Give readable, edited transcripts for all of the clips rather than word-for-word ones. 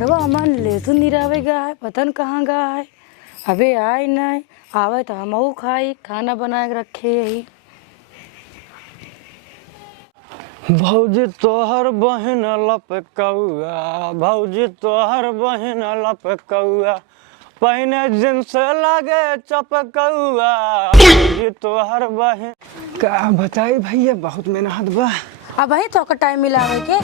घरवा मन लहसुन निरावे गा है, पतन कहाँ गा है। अबे आए नहीं आवे तो हम खाई, खाना बना के रखे यही। भौजी तोहर बहन लपकौआ, भौजी तोहर बहन लपकौआ, पहने जिनस लागे चपकौआ, भौजी तोहर बहन। का बताई भैया बहुत मेहनत बा। अब वही तो टाइम मिलावे के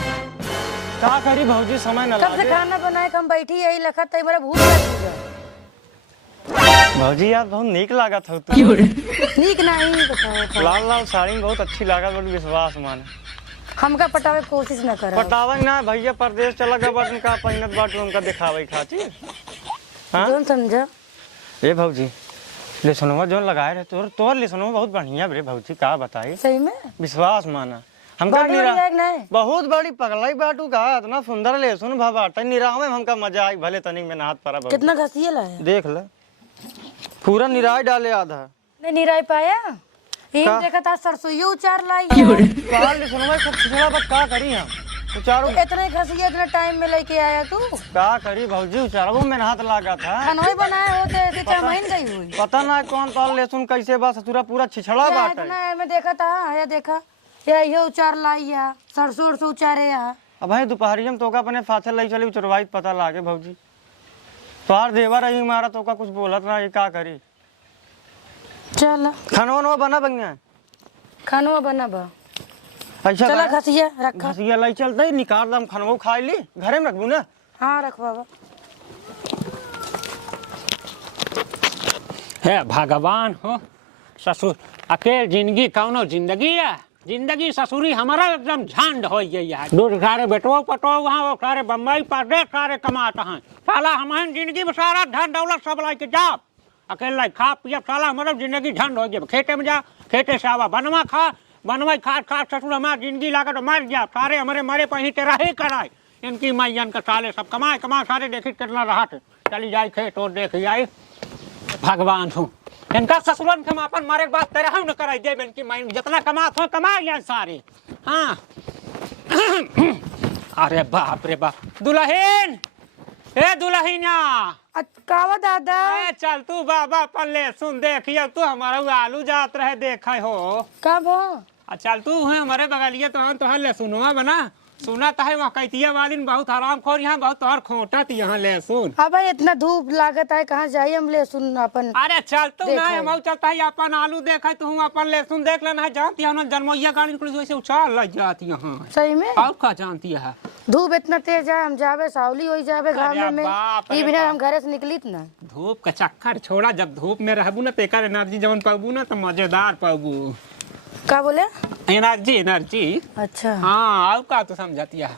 का करी भौजी, समय न कब से खाना बनाए हम बैठी यही लखत है, मेरा भूख लग गया। भौजी यार बहुत नीक लागत हो तू। नीक नहीं बताओ, लाल लाल साड़ी में बहुत अच्छी लागत, बड़ी विश्वास माने। हमका पटावे कोशिश न कर। पटावे ना भैया, परदेश चला गया बटन का पहिनत बाटू हमका दिखावे खातिर। हां जोन समझा ए भौजी, लेसनवा जोन लगाए रहे तोर लेसनवा बहुत बढ़िया रे भौजी, का बताई सही में विश्वास माना। हमका बहुत बड़ी पगलाई बाटू का इतना सुंदर लेसुन भबाटा निराव में हमका मजा आई। भले तनिक में नहात पड़ा कितना घसिया ला है, देख ले पूरा निराई डाले आधा नहीं निराई पाया। इन देखा था सरसोईयो उचार लाई काल लेसुनवा खूब छिछड़ा बट का करी हम उचारो। इतने घसिया इतना टाइम में लेके आया तू, का करी भौजी उचारो में नहात लगा था। खाना बनाए होते ऐसे चमइन गई हुई। पता ना कौन ताल लेसुन कैसे बा ससुरा पूरा छिछड़ा बाटा इतना मैं देखा था, या देखा या ये उचार लाई या सरसों से उचारे या। अब भाई दोपहरिया में तोका अपने फाथे लाई चली उचरवाई पता लागे भौजी। तोहार देवा रही मारा तोका कुछ बोलत ना, ये का करी। चल खानवा बना बंगिया, खानवा बना बा। अच्छा चला घसिया रखा, घसिया लाई चलते निकाल दम खानवा खाई ली, घरे में रखबू ना। हाँ रख बाबा। हे भगवान हो, ससुर अकेले जिंदगी कौनो जिंदगी है, जिंदगी ससुरी हमारा एकदम झंड हो गई है। दूर सारे बेटो पटो वहाँ सारे बम्बई परदेश सारे कमाता हैं। साला हमारी जिंदगी में सारा धन दौलत सब लाई के जा, अकेला खा पिया, साला हमारा जिंदगी झंड हो गया। खेते में जा, खेते से आवा बनवा खा, बनवाई खा खा ससुर हमारी जिंदगी लाकर तो मर गया। सारे हमारे मरे पर ही तेरा ही कराए, इनकी मैयन का साले सब कमाए कमा सारे देखी कितना रहा चली जाए खेत और देख जाए। भगवान हूँ इनका ससुरन के अपन मारे बात तेरा हम न कराई दे, इनकी माइन जितना कमात हो कमा लिया सारे। हाँ अरे बाप रे बाप, दुल्हन ए दुल्हनिया कावा दादा ए चल तू बाबा अपन ले सुन देखिए, तू हमारा आलू जात रहे देखा हो कब हो। चल तू है हमारे बगलिए तो ले सुनवा बना सुना है वहाँ कैतिया वाली बहुत हराम खोर, यहाँ बहुत तोहर खोटा थी यहाँ ले सुन। अब भाई इतना धूप लागत है, कहाँ जाइए हम ले सुन अपन। अरे चल तू ना हम चलता है अपन आलू देखा तू अपन ले सुन देख लेना है, जानती है ना जन्मोइया गाड़ी वैसे उछाल लग जाती यहाँ सही में। और का जानती है धूप इतना तेज है, हम जावे सावली हो जावे गाँव में ई बिना हम घरे से निकली ना। धूप का चक्कर छोड़ा, जब धूप में रहबू ना तेकर एनर्जी जवन पाबू ना तो मजेदार पाबू। क्या बोले एनर्जी एनर्जी। अच्छा हाँ आओ का तू समझती है।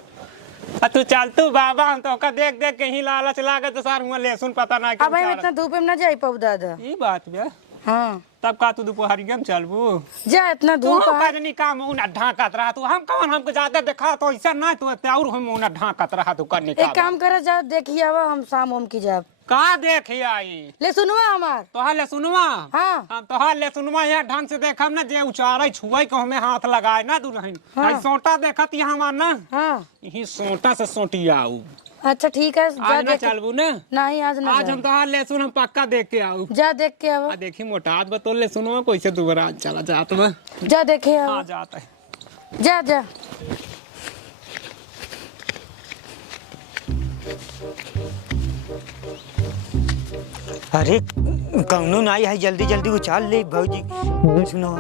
तू चल तू बाबा हम तो का देख देख के ही लालच लागे तो सार हुआ लेसुन पता ना। अब हम इतना धूप में ना जाई पाऊ दादा। ये बात है हाँ तब का तू दोपहरिया में चलबू जा, इतना धूप नहीं काम उन ढाकत रहा तू, हम कौन हमको ज्यादा देखा तो ऐसा ना तू और हम उन ढाकत रहा तू करने का। एक काम करे जा देखिए आवा, हम शाम हम की जाब का देखे आई ले सुनवा हमार तोहार ले सुनवा। हाँ हम तोहार ले सुनवा यहाँ ढंग से देखम ना, जे उचारे छुआई को हमें हाथ लगाए ना दुल्हन। हाँ। सोटा देखत यहाँ हमार ना, हाँ यही सोटा से सोटी आऊ। अच्छा ठीक है आज ना चलबू ना, नहीं आज ना आज हम तोहार ले सुन हम पक्का देख के आऊ। जा देख के आवा। देखी मोटात बतौल ले सुनवा कैसे दोबारा चला जात बा। जा देखे आवा। हाँ जाता है जा जा। अरे कौनो नहीं है, जल्दी जल्दी उछाल ले भौजी सुनो।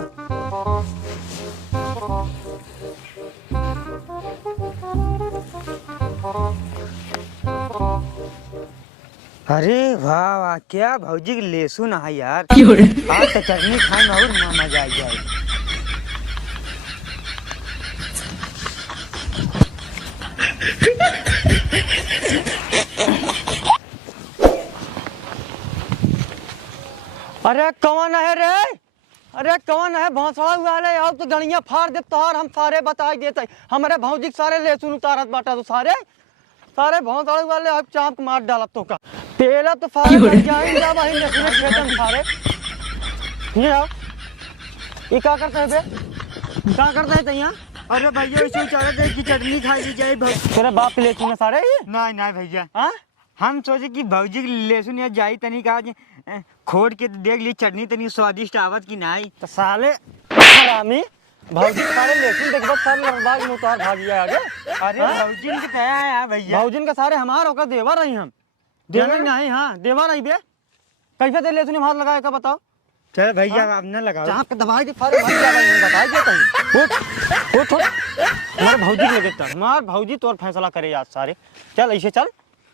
अरे वाह वाह क्या भौजी की लेसुन है यार, आज तो चटनी खाए में और मजा आ जाए। अरे कौन है रे, अरे कौन है भौसड़ा वाले, अब तो गलियां फाड़ दे तोहार हम सारे बता देते। हमारे भौजी सारे लेसुन उतारत बाटा तो सारे सारे भौसड़ा वाले अब चाप मार डाला तो का पेला तो फारे जाइन जा वही लेसुन खेतन सारे। ये आओ ये क्या करते है बे, क्या करते है तैया अरे भैया इसे चारा दे की चटनी खाई ली जाए भौजी। तेरे बाप के लहसुन है सारे ये। नहीं नहीं भैया, हाँ हम सोचे कि भौजी की लहसुन या जाई तनी का खोद के देख ली चटनी तनी स्वादिष्ट आवत की नहीं। तो साले हरामी भौजी के सारे लहसुन देख बस सारे लड़बाग में उतार भाग गया आगे। अरे भौजी ने कहा है भैया। भौजिन के सारे हमार होकर देवर रही हम देवर नहीं। हाँ देवर रही बे कैसे तेरे लहसुन में हाथ लगाए का बताओ। चल भैया आप न लगाओ। जहाँ पे दवाई के फारे मर जा रही बताई दे कहीं उठ उठ हमारे भौजी के लगे तक हमार भौजी तोर फैसला करे आज सारे। चल ऐसे चल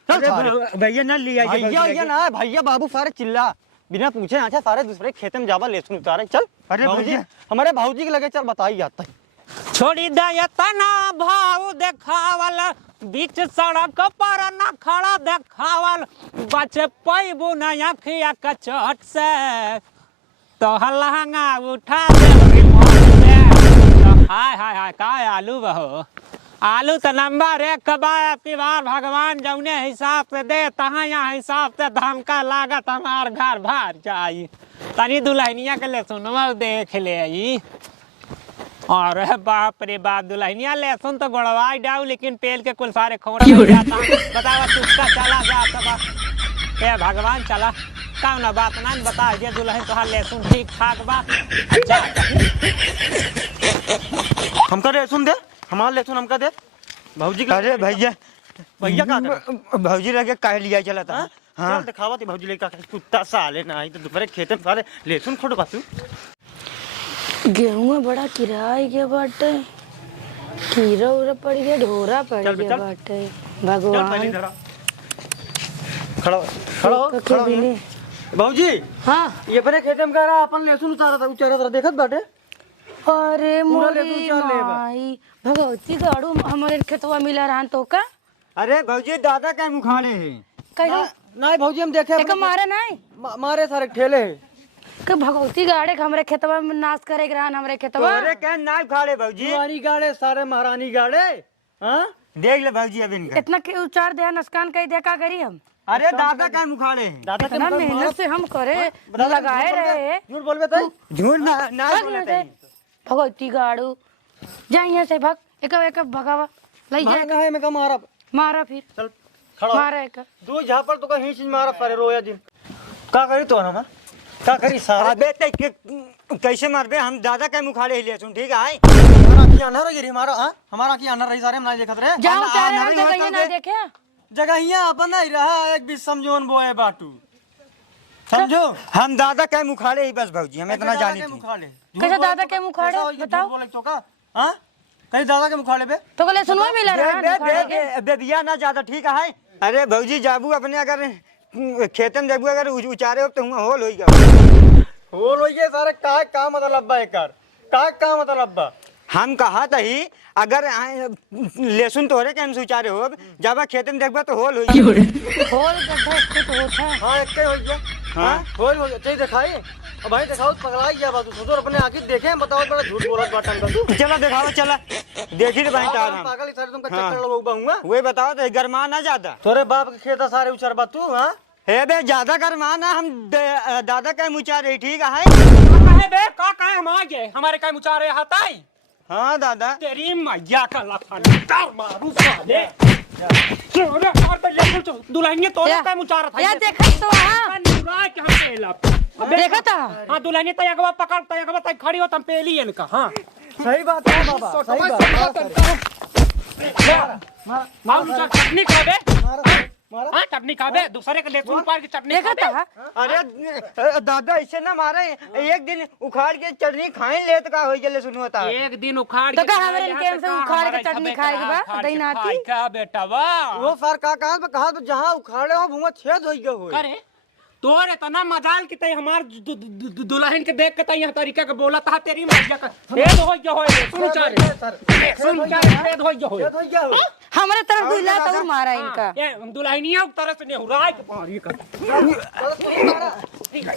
चल सारे। भैया न लिया भैया ये ना भैया बाबू सारे चिल्ला बिना पूछे अच्छा सारे दूसरे खेत में जावा लहसुन उतारे। चल अरे भौजी भैया। हमारे भौजी के लगे चल बताई जाता है। छोड़ी दयतना भाव देखावल बीच सड़क पर न खड़ा देखावल बच पैबू न अखिया कचट से तो लहंगा उठा दे तो हाय हाय हाय का आलू बहो आलू तो नंबर एक कबाब की बार भगवान जौने हिसाब से दे तहाँ यहाँ हिसाब से धमका लागत हमार घर भर जाई तनी दुल्हनिया के ले सुनवा देख ले आई। और बाप रे बाप दुल्हनिया लहसुन तो गोड़वाई डाऊ लेकिन पेल के कुल सारे खोड़ा जाता बतावा चुपका चला जाता ए भगवान चला काम ना बात ना बता जे दुल्हन तो लहसुन ठीक ठाक बा अच्छा हमका लहसुन दे हमारा लहसुन हमका दे भौजी के। अरे भैया भैया का करे? भौजी लगे कह लिया चला था। हाँ चल दिखावा थी भौजी लेके कुत्ता साले ना आई तो दोपहर खेत में सारे लहसुन खोड़ बातू। गेहूं बड़ा किराए के बाटे कीड़ा उड़ा पड़ गया ढोरा पड़ चल बे, गया चल। बाटे चल पहले भगवान। इधर आ। खड़ा हो, खड़ा हो, कके खड़ा हो। बिली। भौजी हाँ ये परे खेत में कह रहा अपन लहसुन उतारा था देखत बाटे। अरे पूरा मोरी लहसुन चाल लेबा। माई भगवती गाड़ू हमारे खेतवा मिला रहा तो का अरे भौजी दादा का मुखाड़े है। कहो नहीं भौजी हम देखे एक मारे नहीं मारे सारे ठेले है। कि भगवती गाड़े के हमरे खेतवा में नाश करे के रहन हमरे खेतवा अरे कह ना खाड़े भौजी। जुआरी गाड़े सारे महारानी गाड़े। हाँ देख ले भौजी अब इनका। इतना के उचार दे नुकसान कही दे का करी हम अरे दादा का मुखाड़े है। दादा के इतना मुखाड़े मेहनत से हम करे दादा के लगाए झूठ बोलबे? रहे झूठ बोलबे तो झूठ ना ना भाग बोलते यहाँ से। भगवती गाड़ू जा यहाँ से भाग एक भगावा लई भाग जा है मैं का मारा। मारा फिर चल खड़ा हो। मारा एक दो जहाँ पर तो कहीं चीज मारा सारे रोया दिन का करी तो हम का करी सारा अबे कैसे मारबे हम दादा का मुखाड़े ले सुन ठीक है। हमारा की अनर रही हमारा। हाँ हमारा की अनर रही सारे हम नहीं देखत रहे। जाओ चारे हम नहीं तो होता कहीं ना देखे जगहिया अपन नहीं रहा एक भी समझोन बोए बाटू समझो। हम दादा का मुखाड़े ही बस भौजी हम इतना जानी थी। कैसे दादा के मुखाड़े बताओ बोले तो का। हाँ कहीं दादा के मुखाड़े पे तो कले सुनवा मिला रहा बेबिया ना ज्यादा ठीक है। अरे भौजी जाबू अपने अगर खेत में देखबू अगर उचारे हो तो हुआ होल होइगा। होल हो गए सारे का मतलब बा एकर का मतलब बा। हम कहा ही अगर लहसुन तोहरे के हम सुचारे हो जब खेत में देखबा तो होल होइगा। होल गड्ढा कुछ होता है हाँ एक हो गया। हाँ होल हो गया चाहिए दिखाई अब भाई दिखाओ पगला गया बात सोचो अपने आखिर देखे बताओ बड़ा झूठ बोला बाटन का तू। चला दिखाओ चला देखी रे भाई तार हम पागल सारे तुमका हाँ। चक्कर लगूंगा। वही बताओ तो गरमा ना ज्यादा तोरे बाप के खेत सारे उचरबा तू। हाँ हे बे ज्यादा गरमा ना हम दादा का मुचारे ठीक है। कहे बे का कहे हम आगे हमारे का मुचारे हताई हाँ दादा तेरी मैया का लखन मारू साले चोरे और पे ले चल दुल्हनिया तोरे का मुचारा था या देखा तो हां पूरा के हम पेला देखा था हां दुल्हनिया तयगवा पकड़ तयगवा तय खड़ी हो तुम पेली इनका हां सही बात है बाबा सही बात। मारू सा चटनी खाबे मारा हां चटनी खाबे दूसरे के लहसुन पार की चटनी देखा खाबे था अरे दादा इसे ना मारे एक दिन उखाड़ के चटनी खाए ले तो का हो गया सुनो होता एक दिन उखाड़ तो का हमरे इनके से उखाड़ के चटनी खाए के बाद दही नाती का बेटा वाह वो सर का कहा जहाँ उखाड़े हो भूआ छेद हो गया हो। करे तोर इतना मजाल कि तई हमार दुल्हन के देख के तई यह तरीका के बोला था तेरी मर्जी का छेद हो गया हो सुन चारे सुन चारे छेद हो गया हो छेद हो गया हो। हमरे तरफ दुला तो मारा इनका ये दुल्हनिया की तरह से नेहुराय के पारी कर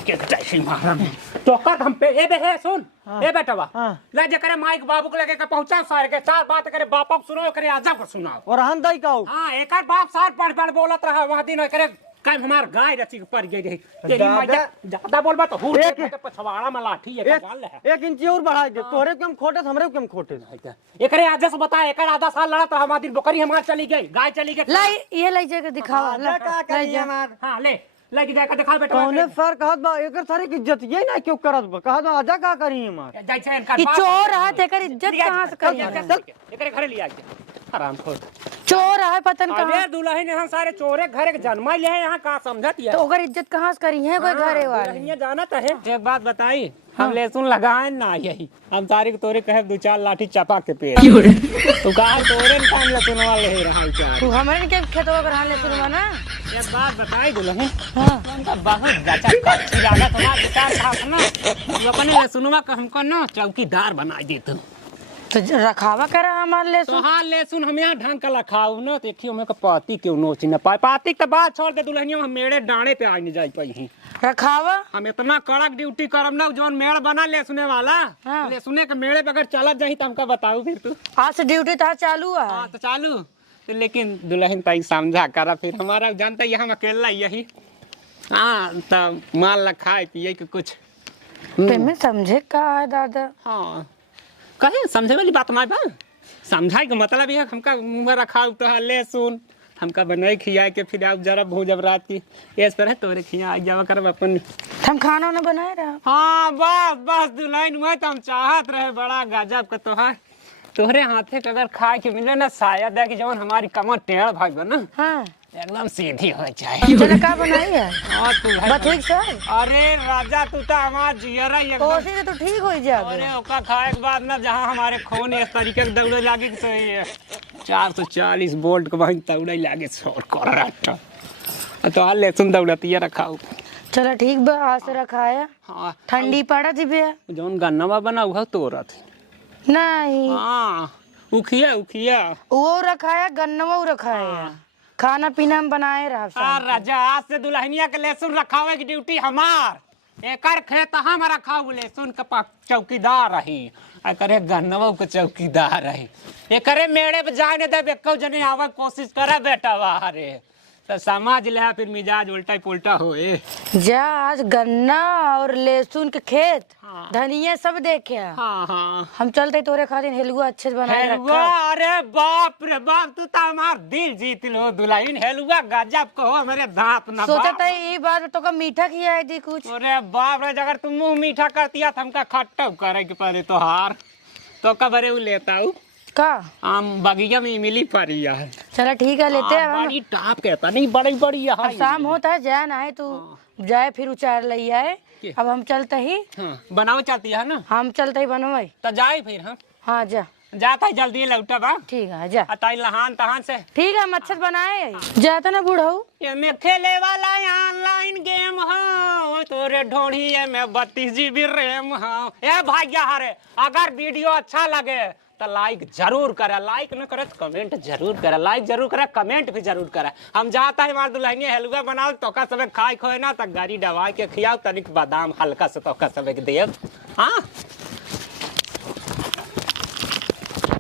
के जैसे महाराज तो कर हम पे ए बे है सुन ए बेटवा ले जे करे माइक बाबू के लगे के पहुंचा सारे के चार बात करे बापा को सुनाओ करे आजा को सुनाओ और हम दई का हां एकर बाप सार पढ़ बोलत रहा वह दिन करे कब हमार गाय रसी पड़ गई रही तेरी दादा- मैया ज्यादा बोलबा तो हुर एक- के पछवाड़ा में लाठी है डाल ले 1 इंची और बढ़ा दे, तोहरे कम खोटे हमरे कम खोटे। एकरे आदेश बता एकर आधा साल लड़ा तो हमार दिन बकरी हमार चली गई गाय चली गई लाई ये लाई जाके दिखावा आजा का करी हमार हां ले लेके जाकर दिखा बेटा कौने सर कहत बा एकर सारी की इज्जत ये ना क्यों करत बा, कहत बा आजा का करी हमार। जाई से इनका ई चोर है तेकर इज्जत कहाँ से करी एकरे घरे लिया के आराम खोल चोर है पतन कहाँ अबे दुल्हन यहाँ सारे चोरे घरे के जन्मा ले हैं यहाँ कहाँ समझत है तो ओकर इज्जत कहाँ से करी है कोई घरे वाले दुल्हनिया जानत है एक बात बताई हम लहसुन लगाए ना यही हम सारी के तोरे कहे 2-4 लाठी चपा के पेड़ तू कहा तोरे न काम लहसुन वाले ही रहा चार तू हमरे के खेतवा कर हाल सुनवा ना एक बात बताई दुल्हन हां उनका बहुत गजब का अच्छी लागत हमारा विचार था ना वो अपने लहसुनवा का हमको ना चौकीदार बना देते तो रखावा करा हमार ले तो हाँ लहसुन हम यहाँ ढंग का लखाऊ ना देखियो हमें पाती क्यों नोच न पाए पाती के बाद छोड़ दे दुल्हनिया हम मेरे डाणे पे आ नहीं जाई पाई रखावा हम इतना कड़क ड्यूटी करम ना जोन मेड़ बना लहसुने वाला हाँ। लहसुने के मेड़े पे अगर चलत जाही तो हमका बताऊ फिर तू आज से ड्यूटी तो चालू है हाँ तो चालू तो लेकिन दुल्हन ताई समझा करा फिर हमारा जानता है हम अकेला यही हाँ तब माल खाए पिए के कुछ पे में समझे का है दादा हाँ कहे समझे वाली बात ना बा समझाए के मतलब ये है हमका मुंह में रखा तो है लहसुन हमका बनाई खियाए के फिर आप जरा भोजब रात की इस तरह तोरे खिया जावा कर अपन हम खाना ना बनाए रहा हाँ बस बस दुल्हन हुआ तो हम चाहत रहे बड़ा गजब का तोहार तोहरे हाथे के अगर खाए के मिले ना शायद है कि जवन हमारी कमर टेढ़ भाग बा ना हाँ एकदम सीधी हो जाए चलो का बनाई है हाँ तू भाई बतुक सर अरे राजा तू तो हमार जियरा ही एकदम कोशिश तो ठीक हो जाए अरे ओका खाए के बाद ना जहाँ हमारे खून इस तरीके के दौड़े लागे तो ये 440 वोल्ट के वहीं दौड़े लागे छोड़ कर रहा तो हाल लहसुन दौड़तिया रखाऊ चलो ठीक बा आज से रखाया हाँ ठंडी पड़ा थी भैया जौन गन्नवा बना हुआ तोरा थे नहीं हाँ उखिया उखिया वो रखाया गन्नवा रखाया खाना पीना हम बनाए रहा हाँ राजा आज से दुल्हनिया के लहसुन रखावे की ड्यूटी हमार एकर खेत हम रखाऊ लहसुन के चौकीदार रही एकरे गन्नवा के चौकीदार रही एकरे मेड़े पे जाए न दे एको जने आवे कोशिश करे बेटा वारे तो समझ ले फिर मिजाज उल्टा पुल्टा होए जा आज गन्ना और लहसुन के खेत हाँ। धनिया सब देखे हाँ हाँ हम चलते तोरे खातिर हेलुआ अच्छे से बनाए हेलुआ रखा अरे बाप रे बाप तू तो हमार दिल जीत लो दुल्हन हेलुआ गजब को हो मेरे दांत ना सोचा बाप। था ये बात तो का मीठा किया है दी कुछ अरे बाप रे अगर तुम मुंह मीठा करतिया तो हमका खट्टा करे के पड़े तोहार तो कबरे उ लेता हूँ का आम बगिया में मिली पड़ी है चलो ठीक है लेते हैं बड़ी टाप कहता नहीं बड़ी बड़ी है अब शाम होता है जाए ना है तू जाए फिर उचार लई आए के? अब हम चलते ही हाँ, बनाओ चाहती है ना हम चलते ही बनवाई तो जाए फिर हाँ हाँ जा जाता है जल्दी लौटा बा ठीक है जा अताई लहान तहान से ठीक है मच्छर बनाए जाता ना बूढ़ऊ ये में खेले वाला ऑनलाइन गेम हो तोरे ढोढ़ी है में 32 GB रैम हो ए भाग्या हरे अगर वीडियो अच्छा लगे तो लाइक जरूर करे लाइक न करे तो कमेंट जरूर करे लाइक जरूर करे कमेंट भी जरूर करे हम जाता है हमारे दुल्हनिया हलवा बनाओ तो का सब खाए खोए ना तो गाड़ी दवा के खियाओ तनिक बादाम हल्का से तो का सब देव हाँ